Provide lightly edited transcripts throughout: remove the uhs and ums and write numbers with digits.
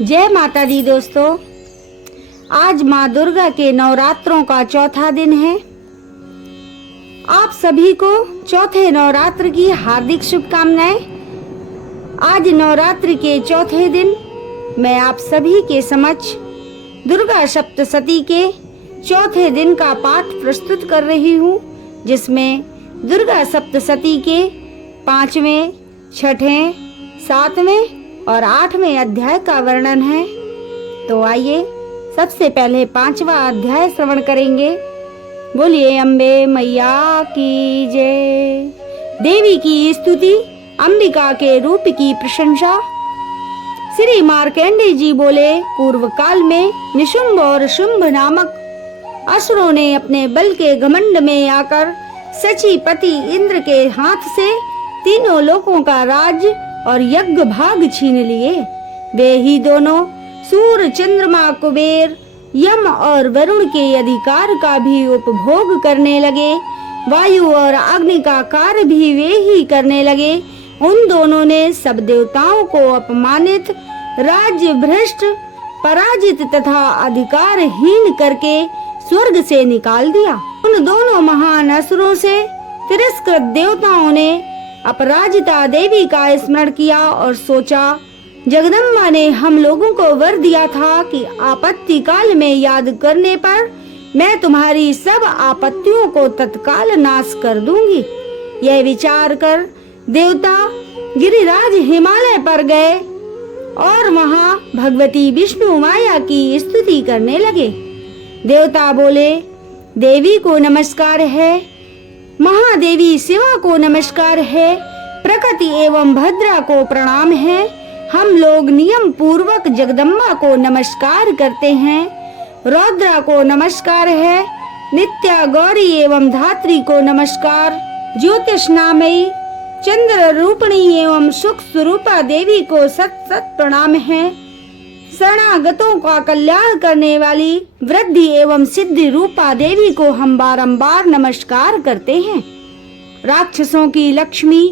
जय माता दी दोस्तों, आज माँ दुर्गा के नवरात्रों का चौथा दिन है। आप सभी को चौथे नवरात्र की हार्दिक शुभकामनाएं। आज नवरात्र के चौथे दिन मैं आप सभी के समक्ष दुर्गा सप्तशती के चौथे दिन का पाठ प्रस्तुत कर रही हूँ, जिसमें दुर्गा सप्तशती के 5वें, 6ठें, 7वें और 8वें अध्याय का वर्णन है। तो आइए सबसे पहले 5वां अध्याय श्रवण करेंगे। बोलिए अम्बे मैया की जय। देवी की स्तुति, अंबिका के रूप की प्रशंसा। श्री मार्कंडेय जी बोले, पूर्व काल में निशुंभ और शुंभ नामक असुरों ने अपने बल के घमंड में आकर सचीपति इंद्र के हाथ से तीनों लोकों का राज और यज्ञ भाग छीन लिए। वे ही दोनों सूर्य, चंद्रमा, कुबेर, यम और वरुण के अधिकार का भी उपभोग करने लगे। वायु और अग्नि का कार्य भी वे ही करने लगे। उन दोनों ने सब देवताओं को अपमानित, राज्य भ्रष्ट, पराजित तथा अधिकारहीन करके स्वर्ग से निकाल दिया। उन दोनों महान असुरों से तिरस्कृत देवताओं ने अपराजिता देवी का स्मरण किया और सोचा, जगदम्बा ने हम लोगों को वर दिया था कि आपत्ति काल में याद करने पर मैं तुम्हारी सब आपत्तियों को तत्काल नाश कर दूंगी। यह विचार कर देवता गिरिराज हिमालय पर गए और वहां भगवती विष्णु माया की स्तुति करने लगे। देवता बोले, देवी को नमस्कार है, महादेवी शिवा को नमस्कार है, प्रकृति एवं भद्रा को प्रणाम है। हम लोग नियम पूर्वक जगदम्बा को नमस्कार करते हैं। रौद्रा को नमस्कार है, नित्या गौरी एवं धात्री को नमस्कार। ज्योतिषनामयी, चंद्र रूपणी एवं सुख स्वरूपा देवी को सत सत प्रणाम है। शरणागतों का कल्याण करने वाली वृद्धि एवं सिद्धि रूपा देवी को हम बारंबार नमस्कार करते हैं। राक्षसों की लक्ष्मी,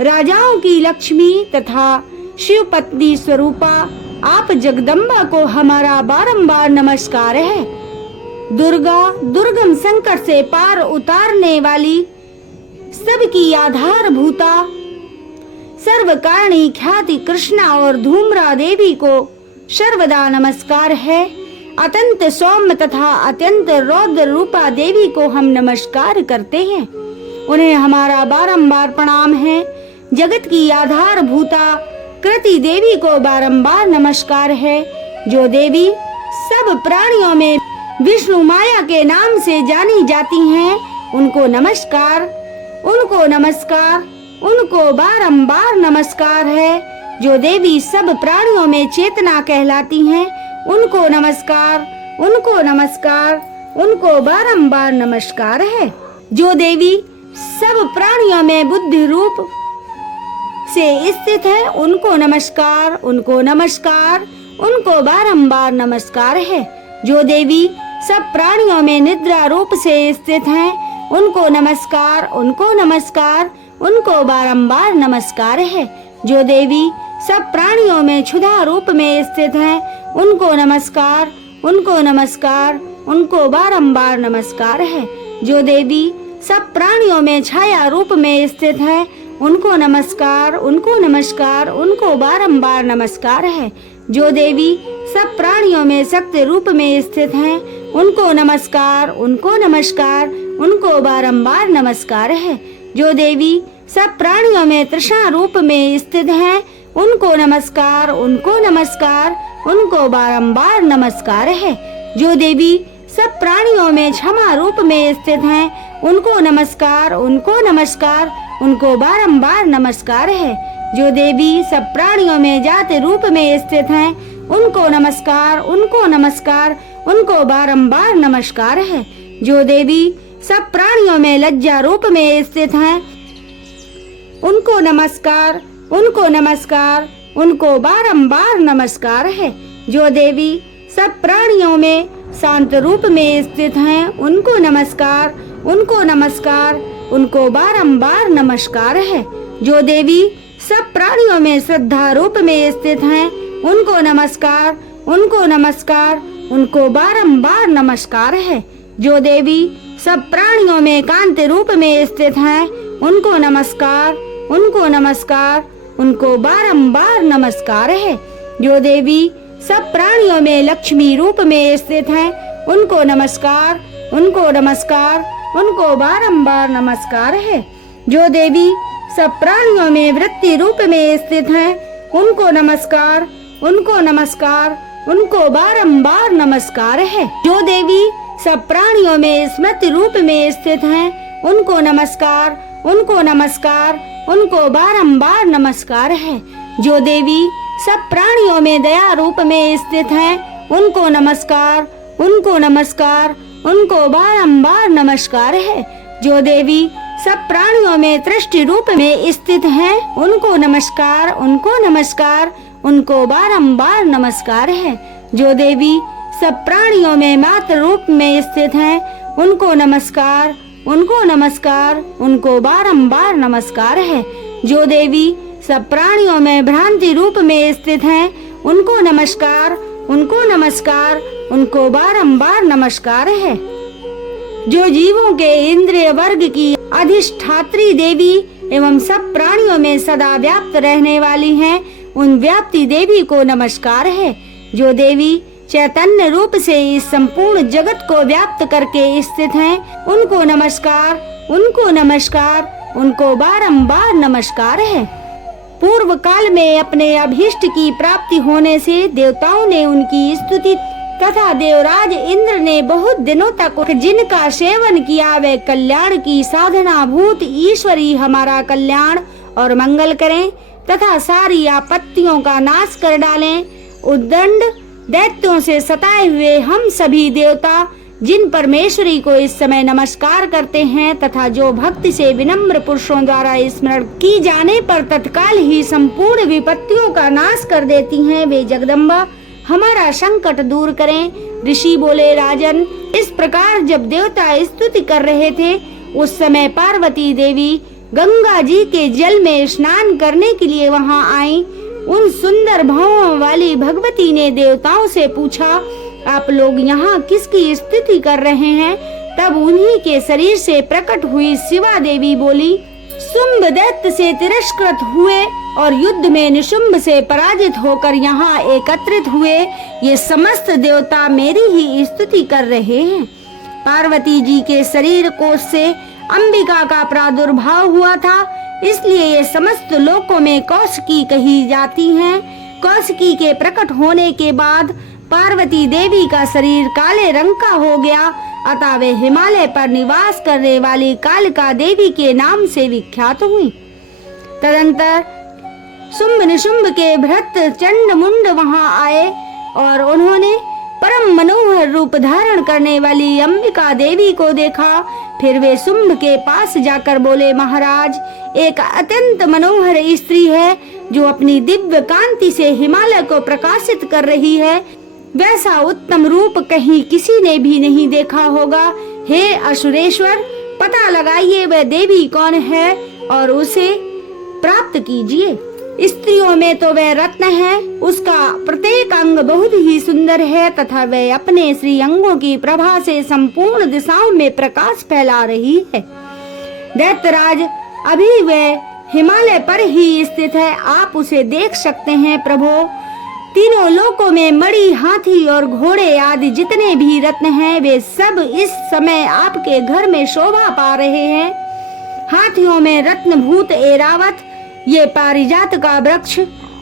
राजाओं की लक्ष्मी तथा शिव पत्नी स्वरूपा आप जगदम्बा को हमारा बारंबार नमस्कार है। दुर्गा, दुर्गम संकट से पार उतारने वाली, सबकी आधारभूता, सर्वकारणी ख्याति कृष्णा और धूम्रा देवी को सर्वदा नमस्कार है। अत्यंत सौम्य तथा अत्यंत रौद्र रूपा देवी को हम नमस्कार करते हैं। उन्हें हमारा बारंबार प्रणाम है। जगत की आधारभूता कृति देवी को बारंबार नमस्कार है। जो देवी सब प्राणियों में विष्णु माया के नाम से जानी जाती हैं, उनको नमस्कार, उनको नमस्कार, उनको बारंबार नमस्कार है। जो देवी सब प्राणियों में चेतना कहलाती हैं, उनको नमस्कार, उनको नमस्कार, उनको बारंबार नमस्कार है। जो देवी सब प्राणियों में बुद्धि रूप से स्थित है, उनको नमस्कार, उनको नमस्कार, उनको बारंबार नमस्कार है। जो देवी सब प्राणियों में निद्रा रूप से स्थित हैं, उनको नमस्कार, उनको नमस्कार, उनको बारंबार नमस्कार है। जो देवी सब प्राणियों में क्षुधा रूप में स्थित हैं, उनको नमस्कार, उनको नमस्कार, उनको बारंबार नमस्कार है। जो देवी सब प्राणियों में छाया रूप में स्थित है, उनको नमस्कार, उनको नमस्कार, उनको बारंबार नमस्कार है। जो देवी सब प्राणियों में शक्ति रूप में स्थित हैं, उनको नमस्कार, उनको नमस्कार, उनको बारंबार नमस्कार है। जो देवी सब प्राणियों में तृष्णा रूप में स्थित हैं, उनको नमस्कार, उनको नमस्कार, उनको बारंबार नमस्कार है। जो देवी सब प्राणियों में क्षमा रूप में स्थित हैं, उनको नमस्कार, उनको नमस्कार, उनको बारंबार नमस्कार है। जो देवी सब प्राणियों में जाति रूप में स्थित हैं, उनको नमस्कार, उनको नमस्कार, उनको बारंबार नमस्कार है। जो देवी सब प्राणियों में लज्जा रूप में स्थित हैं, उनको नमस्कार, उनको नमस्कार, उनको बारंबार नमस्कार है। जो देवी सब प्राणियों में शांत रूप में स्थित हैं, उनको नमस्कार, उनको नमस्कार, उनको बारंबार नमस्कार है। जो देवी सब प्राणियों में श्रद्धा रूप में स्थित हैं, उनको नमस्कार, उनको नमस्कार, उनको बारंबार नमस्कार है। जो देवी सब प्राणियों में कांति रूप में स्थित हैं, उनको नमस्कार, उनको नमस्कार, उनको बारंबार नमस्कार है। जो देवी सब प्राणियों में लक्ष्मी रूप में स्थित हैं, उनको नमस्कार, उनको नमस्कार, उनको बारंबार नमस्कार है। जो देवी सब प्राणियों में वृत्ति रूप में स्थित हैं, उनको नमस्कार, उनको नमस्कार, उनको बारंबार नमस्कार है। जो देवी सब प्राणियों में स्मृति रूप में स्थित हैं, उनको नमस्कार, उनको नमस्कार, उनको बारंबार नमस्कार है। जो देवी सब प्राणियों में दया रूप में स्थित हैं, उनको नमस्कार, उनको नमस्कार, उनको बारंबार नमस्कार है। जो देवी सब प्राणियों में दृष्टि रूप में स्थित हैं, उनको नमस्कार, उनको नमस्कार, उनको बारंबार नमस्कार है। जो देवी सब प्राणियों में मात्र रूप में स्थित हैं, उनको नमस्कार, उनको नमस्कार, उनको बारंबार नमस्कार है। जो देवी सब प्राणियों में भ्रांति रूप में स्थित हैं, उनको नमस्कार, उनको नमस्कार, उनको बारंबार नमस्कार है। जो जीवों के इंद्रिय वर्ग की अधिष्ठात्री देवी एवं सब प्राणियों में सदा व्याप्त रहने वाली हैं, उन व्याप्ति देवी को नमस्कार है। जो देवी चैतन्य रूप से इस संपूर्ण जगत को व्याप्त करके स्थित हैं, उनको नमस्कार, उनको नमस्कार, उनको बारंबार नमस्कार है। पूर्व काल में अपने अभीष्ट की प्राप्ति होने से देवताओं ने उनकी स्तुति तथा देवराज इंद्र ने बहुत दिनों तक जिनका सेवन किया वे कल्याण की साधना भूत ईश्वरी हमारा कल्याण और मंगल करें तथा सारी आपत्तियों का नाश कर डालें। उद्दंड दैत्यों से सताए हुए हम सभी देवता जिन परमेश्वरी को इस समय नमस्कार करते हैं तथा जो भक्ति से विनम्र पुरुषों द्वारा स्मरण की जाने पर तत्काल ही संपूर्ण विपत्तियों का नाश कर देती हैं, वे जगदम्बा हमारा संकट दूर करें। ऋषि बोले, राजन, इस प्रकार जब देवता स्तुति कर रहे थे उस समय पार्वती देवी गंगा जी के जल में स्नान करने के लिए वहां आई। उन सुंदर भावों वाली भगवती ने देवताओं से पूछा, आप लोग यहाँ किसकी स्तुति कर रहे हैं? तब उन्हीं के शरीर से प्रकट हुई शिवा देवी बोली, शुंभ दैत्य से तिरस्कृत हुए और युद्ध में निशुंभ से पराजित होकर यहाँ एकत्रित हुए ये समस्त देवता मेरी ही स्तुति कर रहे हैं। पार्वती जी के शरीर कोश से अंबिका का प्रादुर्भाव हुआ था, इसलिए ये समस्त लोकों में कौशिकी कही जाती हैं। कौशिकी के प्रकट होने के बाद पार्वती देवी का शरीर काले रंग का हो गया, अतः वे हिमालय पर निवास करने वाली कालिका देवी के नाम से विख्यात हुई। तदंतर शुंभ निशुंभ के भृत चंड मुंड वहां आए और उन्होंने परम मनोहर रूप धारण करने वाली अंबिका देवी को देखा। फिर वे शुंभ के पास जाकर बोले, महाराज, एक अत्यंत मनोहर स्त्री है जो अपनी दिव्य कांति से हिमालय को प्रकाशित कर रही है। वैसा उत्तम रूप कहीं किसी ने भी नहीं देखा होगा। हे असुरेश्वर, पता लगाइए वह देवी कौन है और उसे प्राप्त कीजिए। स्त्रियों में तो वह रत्न है, उसका प्रत्येक अंग बहुत ही सुंदर है तथा वह अपने श्री अंगों की प्रभा से संपूर्ण दिशाओं में प्रकाश फैला रही है। दैत्यराज, अभी वह हिमालय पर ही स्थित है, आप उसे देख सकते हैं। प्रभो, तीनों लोकों में मणि, हाथी और घोड़े आदि जितने भी रत्न हैं वे सब इस समय आपके घर में शोभा पा रहे हैं। हाथियों में रत्नभूत ऐरावत, ये पारिजात का वृक्ष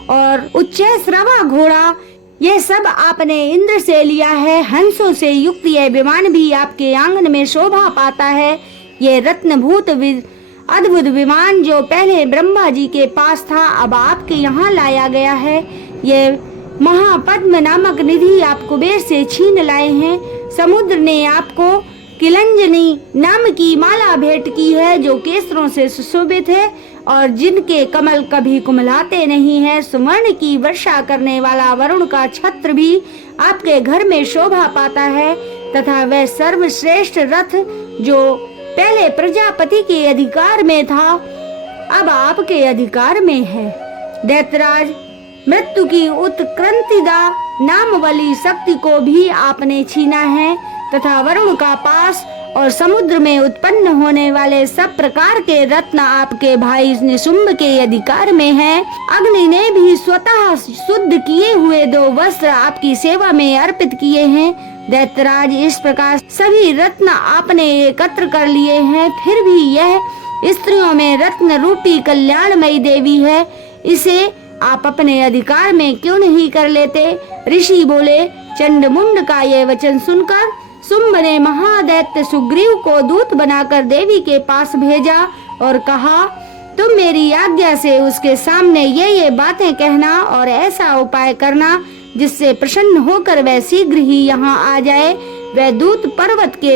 और उच्चैश्रवा घोड़ा, यह सब आपने इंद्र से लिया है। हंसों से युक्त यह विमान भी आपके आंगन में शोभा पाता है। ये रत्नभूत अद्भुत विमान जो पहले ब्रह्मा जी के पास था अब आपके यहाँ लाया गया है। ये महापद्म नामक निधि आप कुबेर से छीन लाए हैं। समुद्र ने आपको किलंजनी नाम की माला भेंट की है जो केसरों से सुशोभित है और जिनके कमल कभी कुमलाते नहीं है। सुवर्ण की वर्षा करने वाला वरुण का छत्र भी आपके घर में शोभा पाता है तथा वह सर्वश्रेष्ठ रथ जो पहले प्रजापति के अधिकार में था अब आपके अधिकार में है। दैत्यराज, मृत्यु की उत्क्रांतिदा नाम वाली शक्ति को भी आपने छीना है तथा वरुण का पास और समुद्र में उत्पन्न होने वाले सब प्रकार के रत्न आपके भाई निशुंभ के अधिकार में है। अग्नि ने भी स्वतः शुद्ध किए हुए 2 वस्त्र आपकी सेवा में अर्पित किए हैं। दैत्यराज, इस प्रकार सभी रत्न आपने एकत्र कर लिए हैं, फिर भी यह स्त्रियों में रत्न रूपी कल्याणमयी देवी है, इसे आप अपने अधिकार में क्यों नहीं कर लेते? ऋषि बोले। चंडमुंड का ये वचन सुनकर शुंभ ने महादैत्य सुग्रीव को दूत बनाकर देवी के पास भेजा और कहा, तुम मेरी आज्ञा से उसके सामने ये बातें कहना और ऐसा उपाय करना जिससे प्रसन्न होकर वह शीघ्र ही यहाँ आ जाए। वह दूत पर्वत के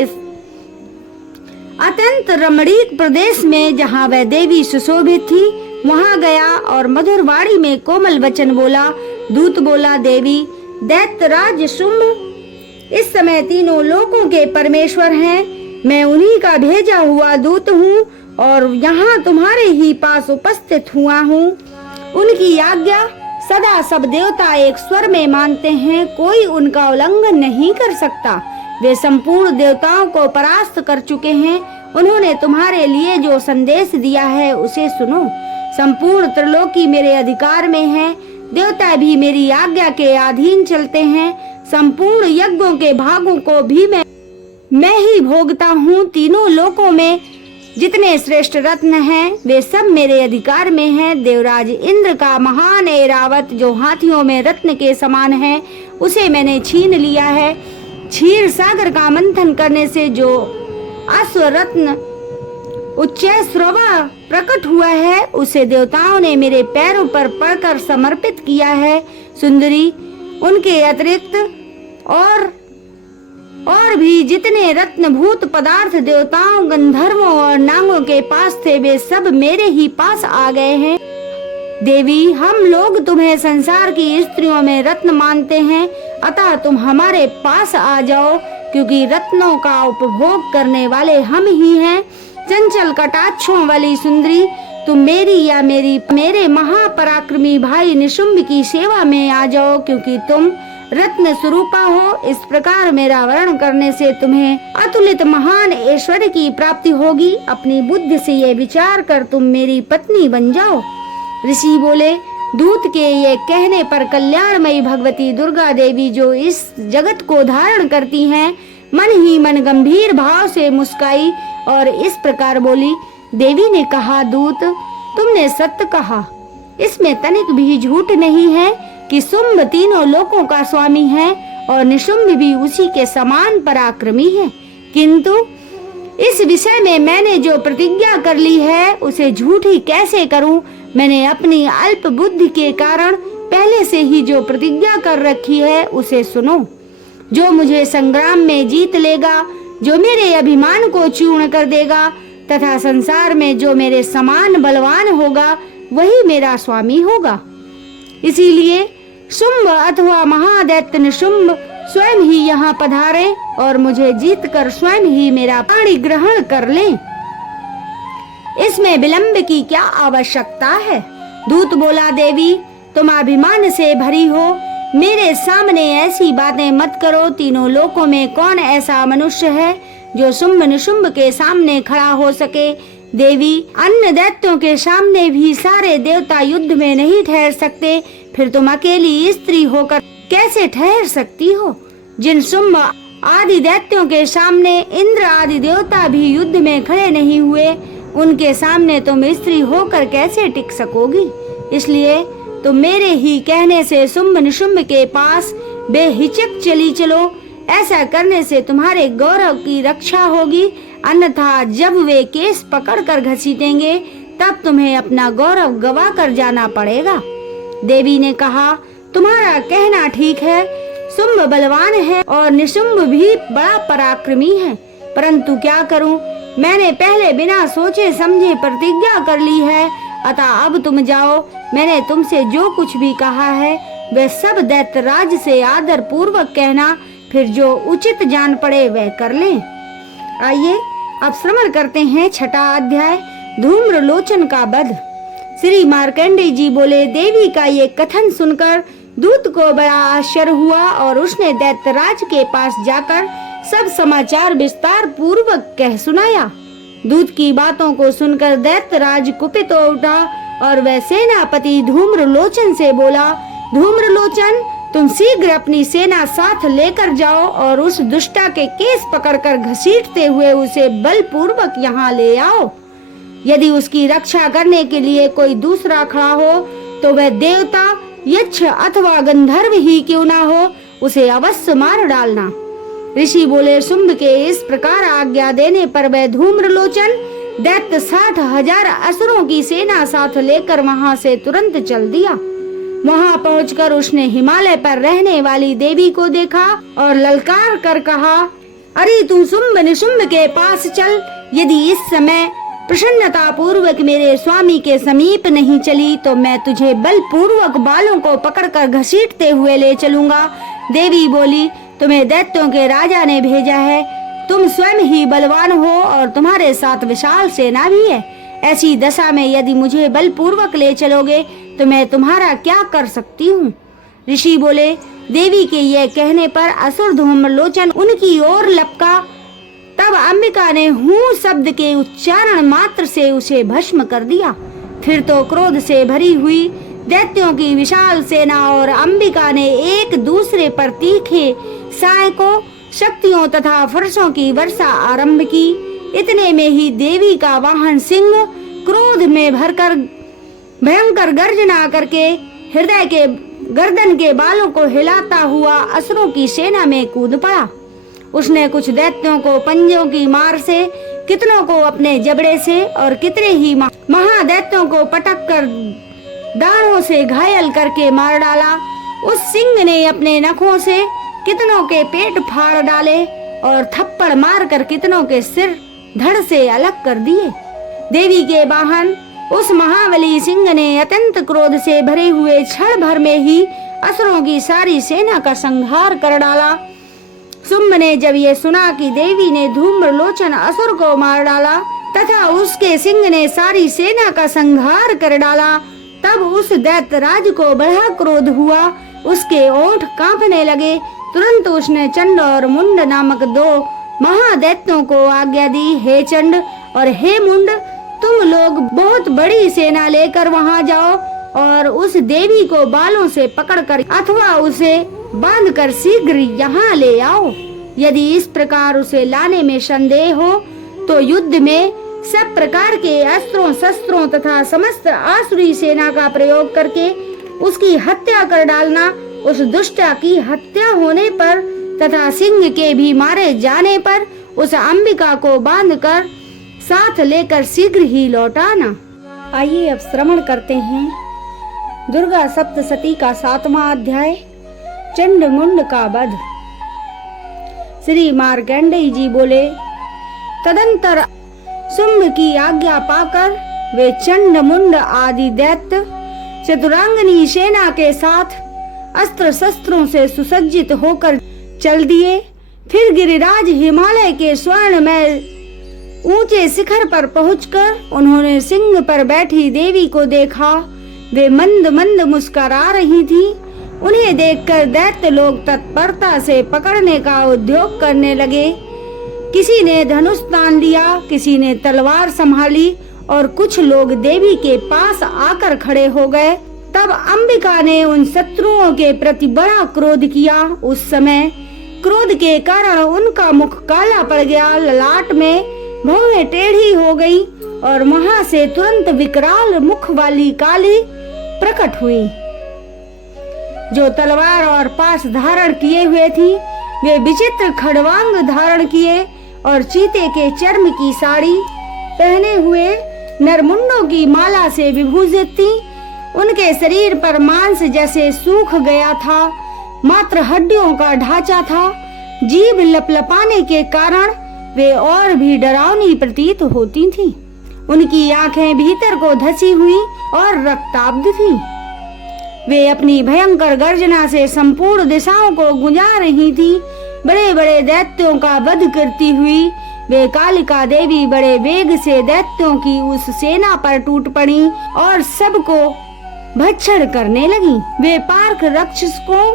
अत्यंत रमणीक प्रदेश में जहाँ वह देवी सुशोभित थी वहाँ गया और मधुर वाणी में कोमल वचन बोला। दूत बोला, देवी, दैत्यराज शुंभ इस समय तीनों लोकों के परमेश्वर हैं। मैं उन्हीं का भेजा हुआ दूत हूँ और यहाँ तुम्हारे ही पास उपस्थित हुआ हूँ। उनकी आज्ञा सदा सब देवता एक स्वर में मानते हैं, कोई उनका उल्लंघन नहीं कर सकता। वे संपूर्ण देवताओं को परास्त कर चुके हैं। उन्होंने तुम्हारे लिए जो संदेश दिया है उसे सुनो। संपूर्ण त्रिलोकी मेरे अधिकार में है, देवता भी मेरी आज्ञा के अधीन चलते हैं। संपूर्ण यज्ञों के भागों को भी मैं ही भोगता हूँ। तीनों लोकों में जितने श्रेष्ठ रत्न हैं वे सब मेरे अधिकार में हैं। देवराज इंद्र का महान ऐरावत जो हाथियों में रत्न के समान है उसे मैंने छीन लिया है। क्षीर सागर का मंथन करने से जो अश्व रत्न उच्चैःश्रवा प्रकट हुआ है उसे देवताओं ने मेरे पैरों पर पड़कर समर्पित किया है। सुंदरी, उनके अतिरिक्त और भी जितने रत्नभूत पदार्थ देवताओं, गंधर्वों और नागों के पास थे वे सब मेरे ही पास आ गए हैं। देवी, हम लोग तुम्हें संसार की स्त्रियों में रत्न मानते हैं, अतः तुम हमारे पास आ जाओ, क्योंकि रत्नों का उपभोग करने वाले हम ही हैं। चंचल कटाक्षों वाली सुंदरी, तुम मेरी या मेरे महापराक्रमी भाई निशुंभ की सेवा में आ जाओ, क्योंकि तुम रत्न स्वरूपा हो। इस प्रकार मेरा वर्ण करने से तुम्हें अतुलित महान ऐश्वर्य की प्राप्ति होगी। अपनी बुद्धि से ये विचार कर तुम मेरी पत्नी बन जाओ। ऋषि बोले। दूत के ये कहने पर कल्याणमयी भगवती दुर्गा देवी जो इस जगत को धारण करती हैं, मन ही मन गंभीर भाव से मुस्काई और इस प्रकार बोली। देवी ने कहा, दूत, तुमने सत्य कहा, इसमें तनिक भी झूठ नहीं है कि शुंभ तीनों लोकों का स्वामी है और निशुंभ भी उसी के समान पराक्रमी है। किंतु इस विषय में मैंने जो प्रतिज्ञा कर ली है उसे झूठी कैसे करूं? मैंने अपनी अल्प बुद्धि के कारण पहले से ही जो प्रतिज्ञा कर रखी है उसे सुनो। जो मुझे संग्राम में जीत लेगा, जो मेरे अभिमान को चूर्ण कर देगा तथा संसार में जो मेरे समान बलवान होगा वही मेरा स्वामी होगा। इसीलिए शुंभ अथवा महादैत्य निशुंभ स्वयं ही यहाँ पधारे और मुझे जीतकर स्वयं ही मेरा पाणी ग्रहण कर लें। इसमें विलंब की क्या आवश्यकता है? दूत बोला, देवी, तुम अभिमान से भरी हो, मेरे सामने ऐसी बातें मत करो। तीनों लोकों में कौन ऐसा मनुष्य है जो शुंभ निशुंभ के सामने खड़ा हो सके? देवी, अन्य दैत्यों के सामने भी सारे देवता युद्ध में नहीं ठहर सकते, फिर तुम अकेली स्त्री होकर कैसे ठहर सकती हो? जिन शुंभ आदि दैत्यों के सामने इंद्र आदि देवता भी युद्ध में खड़े नहीं हुए, उनके सामने तुम स्त्री होकर कैसे टिक सकोगी? इसलिए तुम मेरे ही कहने से शुंभ निशुंभ के पास बेहिचक चली चलो। ऐसा करने से तुम्हारे गौरव की रक्षा होगी, अन्यथा जब वे केस पकड़कर घसीटेंगे तब तुम्हें अपना गौरव गवा कर जाना पड़ेगा। देवी ने कहा, तुम्हारा कहना ठीक है, शुंभ बलवान है और निशुंभ भी बड़ा पराक्रमी है, परंतु क्या करूं? मैंने पहले बिना सोचे समझे प्रतिज्ञा कर ली है, अतः अब तुम जाओ। मैंने तुमसे जो कुछ भी कहा है वह सब दैत्यराज से आदर पूर्वक कहना, फिर जो उचित जान पड़े वह कर लें। आइए अब श्रवण करते हैं छठा अध्याय, धूम्रलोचन का वध। श्री मार्कंडेय जी बोले, देवी का ये कथन सुनकर दूत को बड़ा आश्चर्य हुआ और उसने दैत्यराज के पास जाकर सब समाचार विस्तार पूर्वक कह सुनाया। दूत की बातों को सुनकर दैत्यराज कुपित हो उठा और वह सेनापति धूम्रलोचन से बोला, धूम्रलोचन, तुम शीघ्र अपनी सेना साथ लेकर जाओ और उस दुष्टा के केस पकड़कर घसीटते हुए उसे बलपूर्वक यहाँ ले आओ। यदि उसकी रक्षा करने के लिए कोई दूसरा खड़ा हो तो वह देवता, यक्ष अथवा गंधर्व ही क्यों ना हो, उसे अवश्य मार डालना। ऋषि बोले, शुंभ के इस प्रकार आज्ञा देने पर वह धूम्रलोचन दैत्य 60,000 असुरों की सेना साथ लेकर वहां से तुरंत चल दिया। वहां पहुंचकर उसने हिमालय पर रहने वाली देवी को देखा और ललकार कर कहा, अरे तू शुंभ निशुंभ के पास चल। यदि इस समय प्रसन्नता पूर्वक मेरे स्वामी के समीप नहीं चली तो मैं तुझे बलपूर्वक बालों को पकड़कर घसीटते हुए ले चलूंगा। देवी बोली, तुम्हें दैत्यों के राजा ने भेजा है, तुम स्वयं ही बलवान हो और तुम्हारे साथ विशाल सेना भी है। ऐसी दशा में यदि मुझे बलपूर्वक ले चलोगे तो मैं तुम्हारा क्या कर सकती हूँ। ऋषि बोले, देवी के यह कहने पर असुर धूम्रलोचन उनकी ओर लपका। तब अंबिका ने हूँ शब्द के उच्चारण मात्र से उसे भस्म कर दिया। फिर तो क्रोध से भरी हुई दैत्यों की विशाल सेना और अंबिका ने एक दूसरे पर तीखे सहायकों, शक्तियों तथा फरसों की वर्षा आरंभ की। इतने में ही देवी का वाहन सिंह क्रोध में भरकर भयंकर गर्जना करके हृदय के गर्दन के बालों को हिलाता हुआ असुरों की सेना में कूद पड़ा। उसने कुछ दैत्यों को पंजों की मार से, कितनों को अपने जबड़े से और कितने ही महादैत्यों को पटक कर दाढ़ों से घायल करके मार डाला। उस सिंह ने अपने नखों से कितनों के पेट फाड़ डाले और थप्पड़ मारकर कितनों के सिर धड़ से अलग कर दिए। देवी के वाहन उस महाबली सिंह ने अत्यंत क्रोध से भरे हुए क्षण भर में ही असुरों की सारी सेना का संहार कर डाला। शुंभ ने जब ये सुना कि देवी ने धूम्रलोचन असुर को मार डाला तथा उसके सिंह ने सारी सेना का संहार कर डाला, तब उस दैत्यराज को बड़ा क्रोध हुआ। उसके ओठ कांपने लगे। तुरंत उसने चंड और मुंड नामक 2 महादैत्यों को आज्ञा दी, हे चंड और हे मुंड, तुम लोग बहुत बड़ी सेना लेकर वहां जाओ और उस देवी को बालों से पकड़कर अथवा उसे बांधकर शीघ्र यहाँ ले आओ। यदि इस प्रकार उसे लाने में संदेह हो तो युद्ध में सब प्रकार के अस्त्रों शस्त्रों तथा समस्त आसुरी सेना का प्रयोग करके उसकी हत्या कर डालना। उस दुष्टा की हत्या होने पर तथा सिंह के भी मारे जाने पर उस अंबिका को बांधकर साथ लेकर शीघ्र ही लौटाना। आइए अब श्रवण करते हैं दुर्गा सप्तशती का 7वां अध्याय, चंड मुंड का वध। श्री मार्कंडेय जी बोले, तदंतर शुंभ की आज्ञा पाकर वे चंड मुंड आदि दैत्य चतुरांगनी सेना के साथ अस्त्र शस्त्रों से सुसज्जित होकर चल दिए। फिर गिरिराज हिमालय के स्वर्ण में ऊंचे शिखर पर पहुंचकर उन्होंने सिंह पर बैठी देवी को देखा। वे मंद मंद मुस्कुरा रही थी। उन्हें देखकर दैत्य लोग तत्परता से पकड़ने का उद्योग करने लगे। किसी ने धनुष तान लिया, किसी ने तलवार संभाली और कुछ लोग देवी के पास आकर खड़े हो गए। तब अंबिका ने उन शत्रुओं के प्रति बड़ा क्रोध किया। उस समय क्रोध के कारण उनका मुख काला पड़ गया, ललाट में भौहें टेढ़ी हो गई और वहां से तुरंत विकराल मुख वाली काली प्रकट हुई। जो तलवार और पास धारण किए हुए थी, वे विचित्र खड़वांग धारण किए और चीते के चर्म की साड़ी पहने हुए नरमुंडों की माला से विभूषित थी। उनके शरीर पर मांस जैसे सूख गया था, मात्र हड्डियों का ढांचा था। जीभ लपलपाने के कारण वे और भी डरावनी प्रतीत होती थीं। उनकी आंखें भीतर को धसी हुई और रक्ताब्ध थीं। वे अपनी भयंकर गर्जना से संपूर्ण दिशाओं को गुंजा रही थी। बड़े बड़े दैत्यों का वध करती हुई वे कालिका देवी बड़े वेग से दैत्यों की उस सेना पर टूट पड़ी और सबको भक्षण करने लगी। वे पार्क राक्षसों,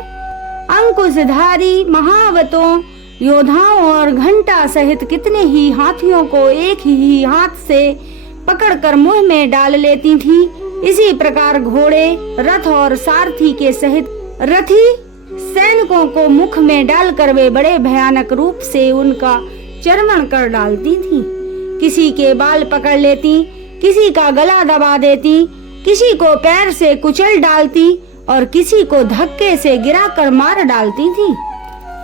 अंकुशधारी महावतों, योद्धाओं और घंटा सहित कितने ही हाथियों को एक ही हाथ से पकड़कर मुंह में डाल लेती थी। इसी प्रकार घोड़े, रथ और सारथी के सहित रथी सैनिकों को मुख में डालकर वे बड़े भयानक रूप से उनका चर्वण कर डालती थी। किसी के बाल पकड़ लेती, किसी का गला दबा देती, किसी को पैर से कुचल डालती और किसी को धक्के से गिराकर मार डालती थी।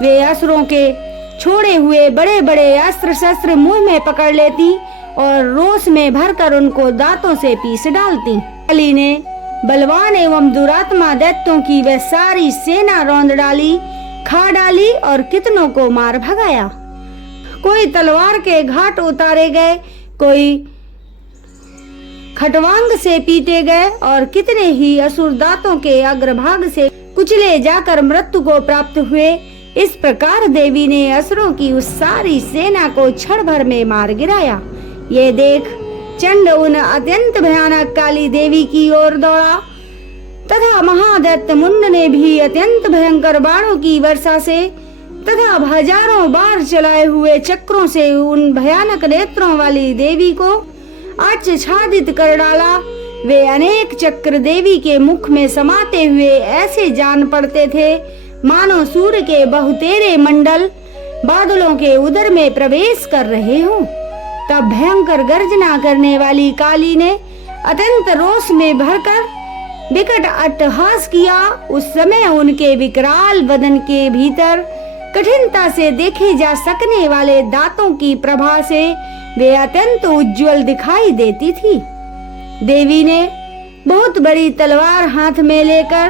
वे असुरों के छोड़े हुए बड़े बड़े अस्त्र शस्त्र मुंह में पकड़ लेती और रोष में भरकर उनको दांतों से पीस डालती। काली ने बलवान एवं दुरात्मा दैत्यों की वह सारी सेना रौंद डाली, खा डाली और कितनों को मार भगाया। कोई तलवार के घाट उतारे गए, कोई खटवांग से पीटे गए और कितने ही असुर दांतों के अग्रभाग से कुचले जाकर मृत्यु को प्राप्त हुए। इस प्रकार देवी ने असुरों की उस सारी सेना को क्षण भर में मार गिराया। ये देख चंड उन अत्यंत भयानक काली देवी की ओर दौड़ा तथा महादैत्य मुंड ने भी अत्यंत भयंकर बाणों की वर्षा से तथा हजारों बार चलाए हुए चक्रों से उन भयानक नेत्रों वाली देवी को आच्छादित कर डाला। वे अनेक चक्र देवी के मुख में समाते हुए ऐसे जान पड़ते थे मानो सूर्य के बहुतेरे मंडल बादलों के उदर में प्रवेश कर रहे हों। तब भयंकर गर्जना करने वाली काली ने अत्यंत रोष में भरकर विकट अट्टहास किया। उस समय उनके विकराल बदन के भीतर कठिनता से देखे जा सकने वाले दांतों की प्रभा से वे अत्यंत उज्जवल दिखाई देती थी। देवी ने बहुत बड़ी तलवार हाथ में लेकर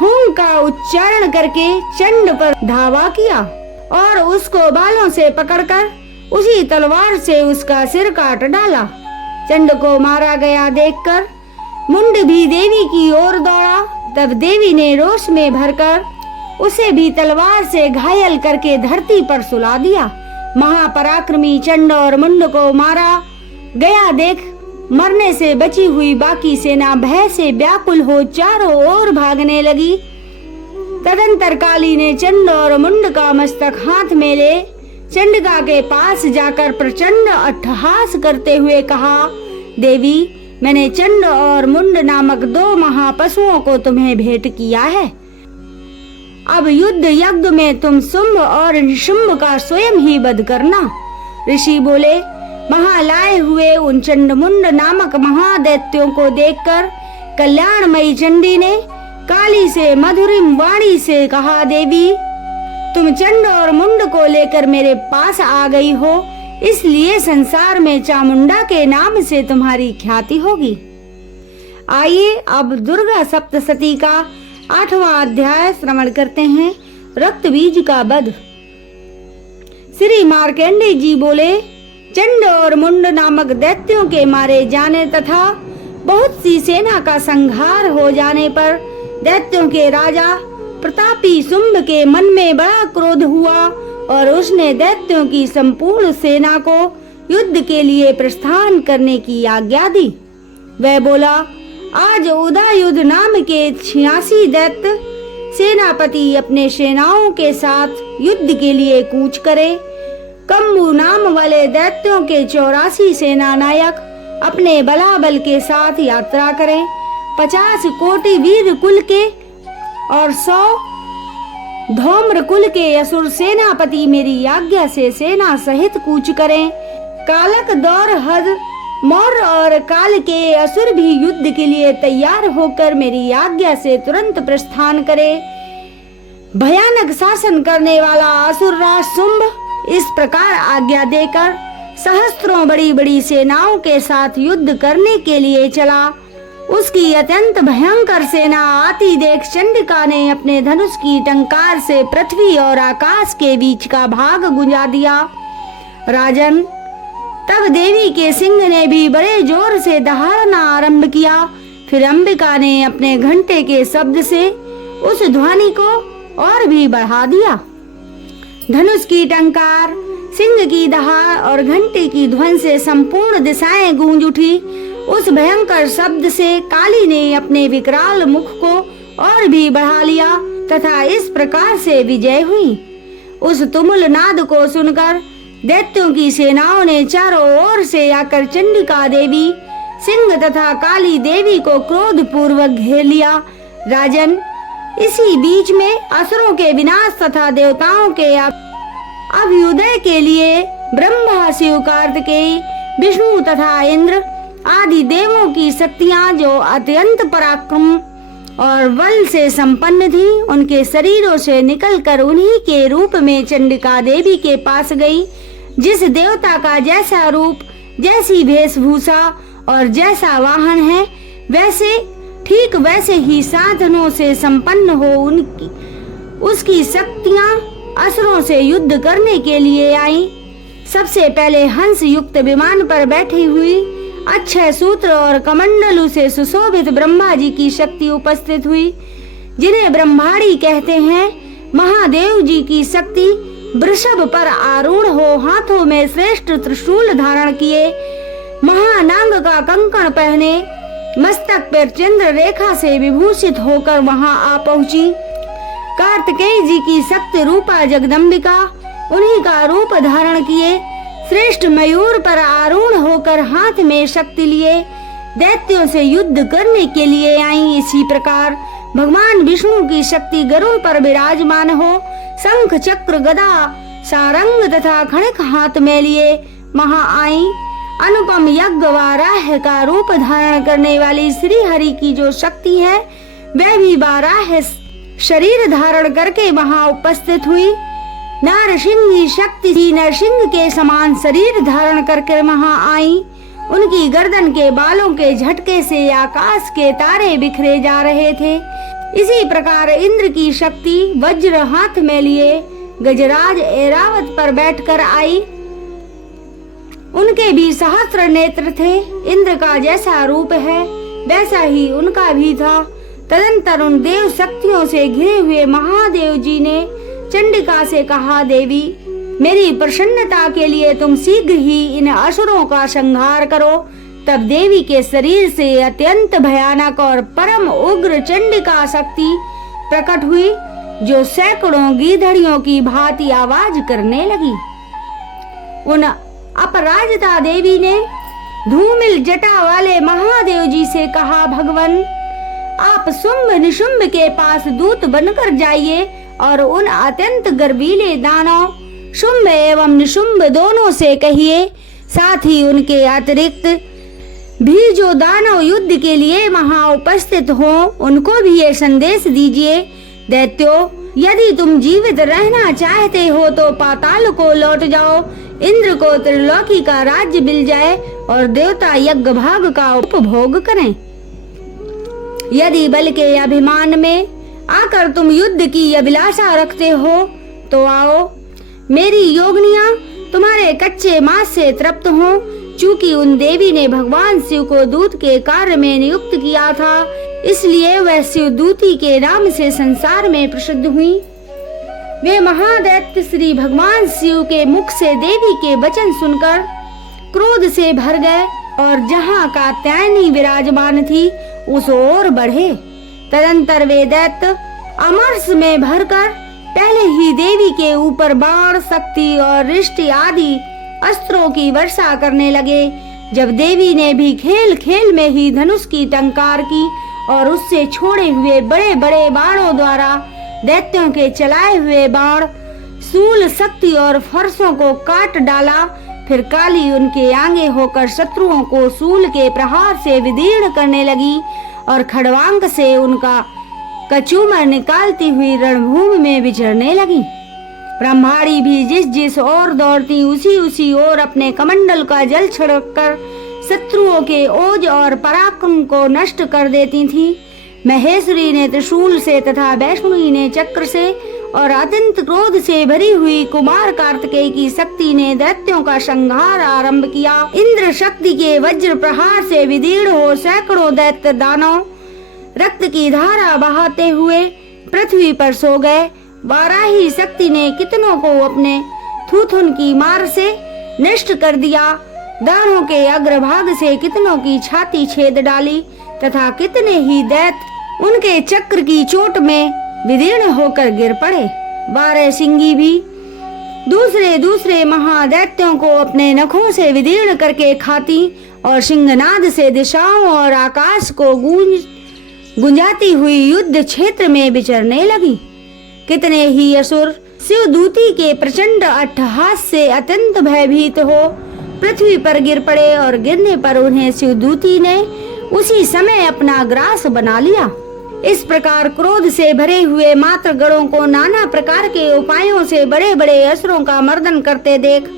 हुम का उच्चारण करके चंड पर धावा किया और उसको बालों से पकड़कर उसी तलवार से उसका सिर काट डाला। चंड को मारा गया देखकर मुंड भी देवी की ओर दौड़ा। तब देवी ने रोष में भरकर उसे भी तलवार से घायल करके धरती पर सुला दिया। महापराक्रमी चंड और मुंड को मारा गया देख मरने से बची हुई बाकी सेना भय से व्याकुल हो चारों ओर भागने लगी। तदंतर काली ने चंड और मुंड का मस्तक हाथ में ले चंडिका के पास जाकर प्रचंड अट्टहास करते हुए कहा, देवी, मैंने चंड और मुंड नामक 2 महापशुओं को तुम्हें भेंट किया है। अब युद्ध यज्ञ में तुम शुंभ और निशुंभ का स्वयं ही वध करना। ऋषि बोले, महालाए हुए उन चंडमुंड नामक महादैत्यों को देखकर कल्याणमयी चंडी ने काली से मधुरिम वाणी से कहा, देवी, तुम चंड और मुंड को लेकर मेरे पास आ गई हो, इसलिए संसार में चामुंडा के नाम से तुम्हारी ख्याति होगी। आइए अब दुर्गा सप्तशती का 8वां अध्याय श्रवण करते हैं, रक्त बीज का वध। श्री मार्कंडेय जी बोले, चंड और मुंड नामक दैत्यों के मारे जाने तथा बहुत सी सेना का संहार हो जाने पर दैत्यों के राजा प्रतापी शुंभ के मन में बड़ा क्रोध हुआ और उसने दैत्यों की संपूर्ण सेना को युद्ध के लिए प्रस्थान करने की आज्ञा दी। वह बोला, आज उदयुध नाम के 86 दैत्य सेनापति अपने सेनाओं के साथ युद्ध के लिए कूच करे। कम्बु नाम वाले दैत्यों के 84 सेना नायक अपने बलाबल के साथ यात्रा करें। 50 कोटि वीर कुल के और 100 धौम्र कुल के असुर सेनापति मेरी आज्ञा से सेना सहित कूच करें। कालक, दौर, हद, मौर्य और काल के असुर भी युद्ध के लिए तैयार होकर मेरी आज्ञा से तुरंत प्रस्थान करे। भयानक शासन करने वाला असुर राज शुंभ इस प्रकार आज्ञा देकर सहस्त्रों बड़ी बड़ी सेनाओं के साथ युद्ध करने के लिए चला। उसकी अत्यंत भयंकर सेना आती देख चंडिका ने अपने धनुष की टंकार से पृथ्वी और आकाश के बीच का भाग गुंजा दिया। राजन, तब देवी के सिंह ने भी बड़े जोर से दहाड़ना आरंभ किया। फिर अंबिका ने अपने घंटे के शब्द से उस ध्वनि को और भी बढ़ा दिया। धनुष की टंकार सिंह की दहाड़ और घंटे की ध्वनि से संपूर्ण दिशाएं गूंज उठी। उस भयंकर शब्द से काली ने अपने विकराल मुख को और भी बढ़ा लिया तथा इस प्रकार से विजय हुई। उस तुमुल नाद को सुनकर दैत्यों की सेनाओं ने चारों ओर से आकर चंडिका देवी, सिंह तथा काली देवी को क्रोध पूर्वक घेर लिया। राजन, इसी बीच में असुरों के विनाश तथा देवताओं के अभ्युदय के लिए ब्रह्मा, शिव, कार्तिकेय, विष्णु तथा इंद्र आदि देवों की शक्तियां जो अत्यंत पराक्रम और बल से संपन्न थी, उनके शरीरों से निकलकर उन्हीं के रूप में चंडिका देवी के पास गई। जिस देवता का जैसा रूप, जैसी वेशभूषा और जैसा वाहन है, ठीक वैसे ही साधनों से संपन्न हो उसकी शक्तियां असुरों से युद्ध करने के लिए आई। सबसे पहले हंस युक्त विमान पर बैठी हुई अक्षय सूत्र और कमंडलू से सुशोभित ब्रह्मा जी की शक्ति उपस्थित हुई, जिन्हें ब्रह्माणी कहते हैं। महादेव जी की शक्ति वृषभ पर आरूढ़ हो हाथों में श्रेष्ठ त्रिशूल धारण किए, महानांग का कंकण पहने, मस्तक पर चंद्र रेखा से विभूषित होकर वहां आ पहुंची। कार्तिकेय जी की शक्ति रूपा जगदम्बिका उन्हीं का रूप धारण किए श्रेष्ठ मयूर पर आरूढ़ होकर हाथ में शक्ति लिए दैत्यों से युद्ध करने के लिए आई। इसी प्रकार भगवान विष्णु की शक्ति गरुड़ पर विराजमान हो शंख, चक्र, गदा, सारंग तथा खड़ग हाथ में लिए वहां आई। अनुपम यज्ञ वाराह का रूप धारण करने वाली श्री हरि की जो शक्ति है, वह भी वाराह शरीर धारण करके वहां उपस्थित हुई। नारसिंह शक्ति नरसिंह के समान शरीर धारण करके वहां आई। उनकी गर्दन के बालों के झटके से आकाश के तारे बिखरे जा रहे थे। इसी प्रकार इंद्र की शक्ति वज्र हाथ में लिए गजराज ऐरावत पर बैठकर आई। उनके भी सहस्त्र नेत्र थे। इंद्र का जैसा रूप है वैसा ही उनका भी था। तदंतर उन देव शक्तियों से घिरे हुए महादेव जी ने चंडिका से कहा, देवी, मेरी प्रसन्नता के लिए तुम शीघ्र ही इन असुरों का संहार करो। तब देवी के शरीर से अत्यंत भयानक और परम उग्र चंडिका शक्ति प्रकट हुई, जो सैकड़ों गीधड़ियों की भांति आवाज करने लगी। उन अपराजिता देवी ने धूमिल जटा वाले महादेव जी से कहा, भगवान, आप शुंभ निशुंभ के पास दूत बनकर जाइए और उन अत्यंत गर्वीले दानव शुंभ एवं निशुंभ दोनों से कहिए, साथ ही उनके अतिरिक्त भी जो दानव युद्ध के लिए वहां उपस्थित हो, उनको भी ये संदेश दीजिए, दैत्यों, यदि तुम जीवित रहना चाहते हो तो पाताल को लौट जाओ। इंद्र को त्रिलोकी का राज्य मिल जाए और देवता यज्ञ भाग का उपभोग करें। यदि बल के अभिमान में आकर तुम युद्ध की अभिलाषा रखते हो तो आओ, मेरी योगिनियां तुम्हारे कच्चे मांस से तृप्त हो। चूंकि उन देवी ने भगवान शिव को दूत के कार्य में नियुक्त किया था, इसलिए वह शिव दूती के नाम से संसार में प्रसिद्ध हुई। वे महादैत्य श्री भगवान शिव के मुख से देवी के वचन सुनकर क्रोध से भर गए और जहाँ कात्यायनी विराजमान थी उस ओर बढ़े। तदंतर वे दैत्य अमरस में भरकर पहले ही देवी के ऊपर बाण, शक्ति और रिष्टि आदि अस्त्रों की वर्षा करने लगे। जब देवी ने भी खेल खेल में ही धनुष की टंकार की और उससे छोड़े हुए बड़े बड़े बाणों द्वारा दैत्यों के चलाए हुए बाण, शूल, शक्ति और फरसों को काट डाला, फिर काली उनके आगे होकर शत्रुओं को शूल के प्रहार से विदीर्ण करने लगी और खड़वांग से उनका कचूमर निकालती हुई रणभूमि में विचरने लगी। ब्रह्माणी भी जिस जिस ओर दौड़ती उसी ओर अपने कमंडल का जल छिड़ककर शत्रुओं के ओज और पराक्रम को नष्ट कर देती थी। महेश्वरी ने त्रिशूल से तथा वैष्णवी ने चक्र से और अत्यंत क्रोध से भरी हुई कुमार कार्तिकेय की शक्ति ने दैत्यों का संहार आरंभ किया। इंद्र शक्ति के वज्र प्रहार से विदीर्ण हो सैकड़ों दैत्य दानव रक्त की धारा बहाते हुए पृथ्वी पर सो गए। वाराही शक्ति ने कितनों को अपने थूथुन की मार से नष्ट कर दिया। दानों के अग्रभाग से कितनों की छाती छेद डाली तथा कितने ही दैत्य उनके चक्र की चोट में विदीर्ण होकर गिर पड़े। 12 सिंगी भी दूसरे दूसरे महादैत्यों को अपने नखों से विदीर्ण करके खाती और सिंहनाद से दिशाओं और आकाश को गुंजाती हुई युद्ध क्षेत्र में विचरने लगी। कितने ही असुर शिवदूती के प्रचंड अट्टहास से अत्यंत भयभीत हो पृथ्वी पर गिर पड़े और गिरने पर उन्हें शिवदूती ने उसी समय अपना ग्रास बना लिया। इस प्रकार क्रोध से भरे हुए मात्र गणों को नाना प्रकार के उपायों से बड़े बड़े असुरों का मर्दन करते देख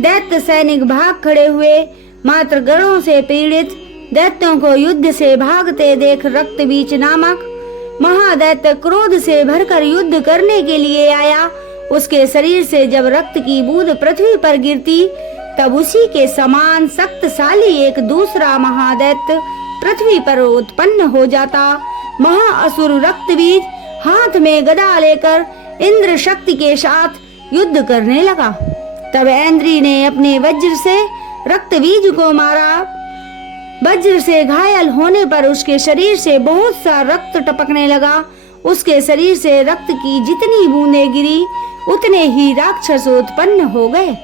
दैत्य सैनिक भाग खड़े हुए। मात्र गणों से पीड़ित दैत्यों को युद्ध से भागते देख रक्तबीज नामक महादैत्य क्रोध से भरकर युद्ध करने के लिए आया। उसके शरीर से जब रक्त की बूंद पृथ्वी पर गिरती तब उसी के समान शक्तिशाली एक दूसरा महादैत्य पृथ्वी पर उत्पन्न हो जाता। महाअसुर रक्तबीज हाथ में गदा लेकर इंद्र शक्ति के साथ युद्ध करने लगा। तब ऐन्द्री ने अपने वज्र से रक्तबीज को मारा। वज्र से घायल होने पर उसके शरीर से बहुत सा रक्त टपकने लगा। उसके शरीर से रक्त की जितनी बूंदें गिरी उतने ही राक्षस उत्पन्न हो गए।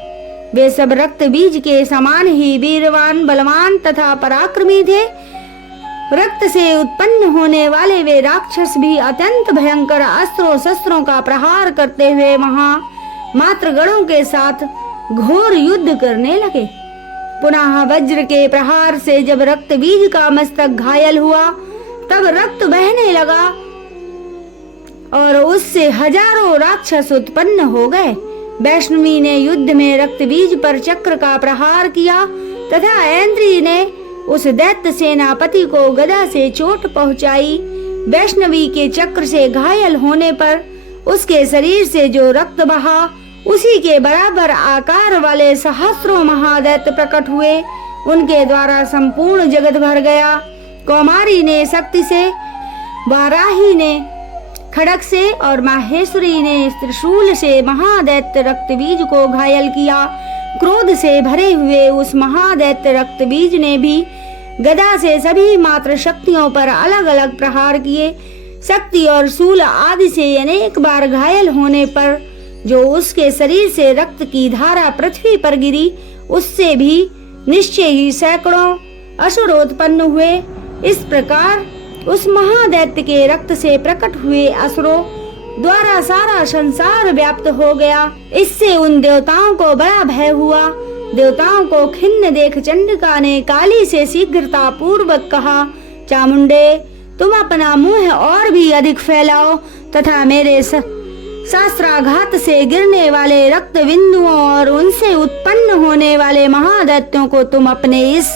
वे सब रक्तबीज के समान ही वीरवान, बलवान तथा पराक्रमी थे। रक्त से उत्पन्न होने वाले वे राक्षस भी अत्यंत भयंकर अस्त्रों शस्त्रों का प्रहार करते हुए मात्र गणों के साथ घोर युद्ध करने लगे। पुनः वज्र के प्रहार से जब रक्तबीज का मस्तक घायल हुआ तब रक्त बहने लगा और उससे हजारों राक्षस उत्पन्न हो गए। वैष्णवी ने युद्ध में रक्तबीज पर चक्र का प्रहार किया तथा ऐन्द्री ने उस दैत्य सेनापति को गदा से चोट पहुंचाई। वैष्णवी के चक्र से घायल होने पर उसके शरीर से जो रक्त बहा उसी के बराबर आकार वाले सहस्रों महादैत्य प्रकट हुए। उनके द्वारा संपूर्ण जगत भर गया। कौमारी ने शक्ति से, वाराही ने खड़ग से और माहेश्वरी ने त्रिशूल से महादैत्य रक्तबीज को घायल किया। क्रोध से भरे हुए उस महादैत्य रक्तबीज ने भी गदा से सभी मात्र शक्तियों पर अलग अलग प्रहार किए। शक्ति और शूल आदि से अनेक बार घायल होने पर जो उसके शरीर से रक्त की धारा पृथ्वी पर गिरी उससे भी निश्चय ही सैकड़ों असुर उत्पन्न हुए। इस प्रकार उस महादैत्य के रक्त से प्रकट हुए असुरों द्वारा सारा संसार व्याप्त हो गया। इससे उन देवताओं को बड़ा भय हुआ। देवताओं को खिन्न देख चंडिका ने काली से शीघ्रता पूर्वक कहा, चामुंडे, तुम अपना मुंह और भी अधिक फैलाओ तथा मेरे शास्त्राघात से गिरने वाले रक्त बिंदुओं और उनसे उत्पन्न होने वाले महादैत्यों को तुम अपने इस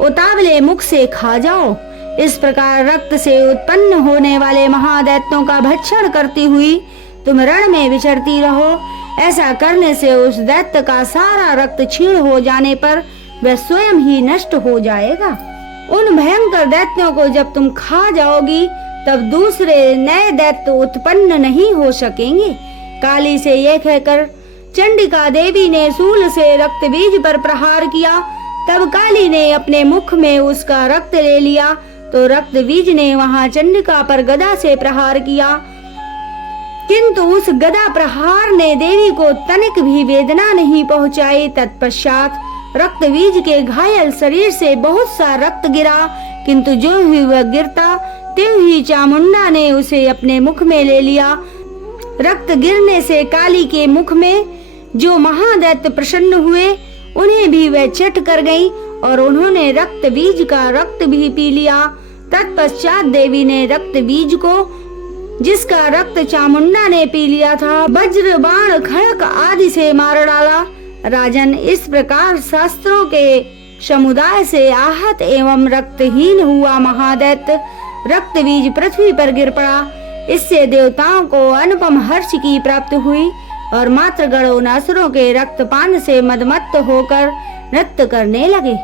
उतावले मुख से खा जाओ। इस प्रकार रक्त से उत्पन्न होने वाले महादैत्यों का भक्षण करती हुई तुम रण में विचरती रहो। ऐसा करने से उस दैत्य का सारा रक्त क्षीण हो जाने पर वह स्वयं ही नष्ट हो जाएगा। उन भयंकर दैत्यों को जब तुम खा जाओगी तब दूसरे नए दैत्य उत्पन्न नहीं हो सकेंगे। काली से यह कहकर चंडिका देवी ने शूल से रक्तबीज पर प्रहार किया। तब काली ने अपने मुख में उसका रक्त ले लिया तो रक्तबीज ने वहां चंडिका पर गदा से प्रहार किया, किंतु उस गदा प्रहार ने देवी को तनिक भी वेदना नहीं पहुंचाई। तत्पश्चात रक्तबीज के घायल शरीर से बहुत सा रक्त गिरा, किंतु जो ही वह गिरता त्यों ही चामुंडा ने उसे अपने मुख में ले लिया। रक्त गिरने से काली के मुख में जो महादैत्य प्रसन्न हुए उन्हें भी वह चट कर गई और उन्होंने रक्तबीज का रक्त भी पी लिया। तत्पश्चात देवी ने रक्तबीज को, जिसका रक्त चामुंडा ने पी लिया था, वज्र, बाण, खड़क आदि से मार डाला। राजन, इस प्रकार शास्त्रों के समुदाय से आहत एवं रक्तहीन हुआ महादैत्य रक्तबीज पृथ्वी पर गिर पड़ा। इससे देवताओं को अनुपम हर्ष की प्राप्ति हुई और मात्र गण असुरों के रक्तपान से मदमत्त होकर नृत्य करने लगे।